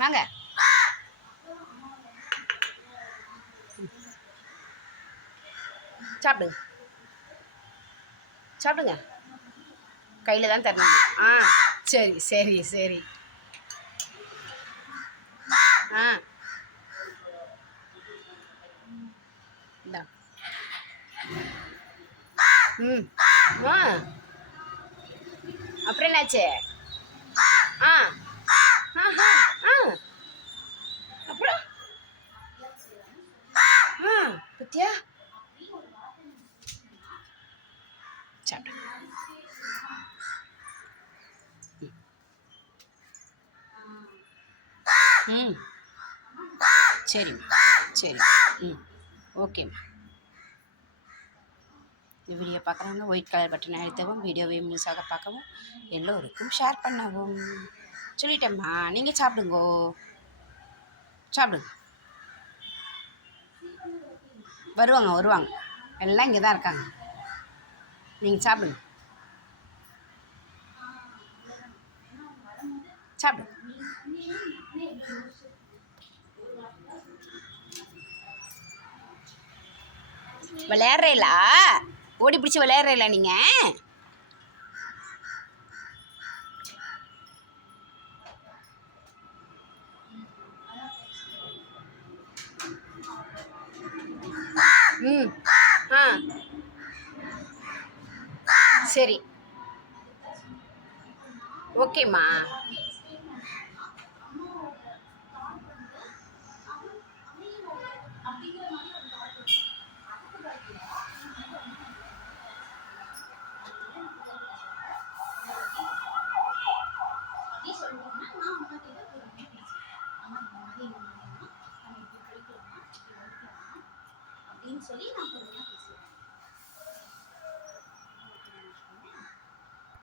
வாங்க. சாப்பிடுங்க. சாப்பிடுங்க. கையில் தான் தரணும். ஆ சரி சரி சரி. ஆ. இந்தா. ம் ஆ. அப்புறம் என்னாச்சு ஆ ஆஹா ஆ அப்புறம் ஆ பத்தியா? சாப்பிடு. ம். சரிம்மா. சரி. ம். ஓகேம்மா. இந்த வீடியோ பார்க்குறவங்க ஒயிட் கலர் பட்டனை அழுத்தவும் வீடியோவை ஆக பார்க்கவும் எல்லோருக்கும் ஷேர் பண்ணவும். சொல்லிட்டேம்மா. நீங்கள் சாப்பிடுங்கோ. சாப்பிடுங்க. வருவாங்க வருவாங்க. எல்லாம் இங்கே தான் இருக்காங்க. நீங்கள் சாப்பிடுங்க. சாப்பிடுங்க விளையாடுறீங்களா? ஓடி பிடிச்சி விளையாடுறீங்களா நீங்கள் ம். ஆ. சரி. ஓகேம்மா அப்படின்னு சொல்லி நான் சொல்லுவேன்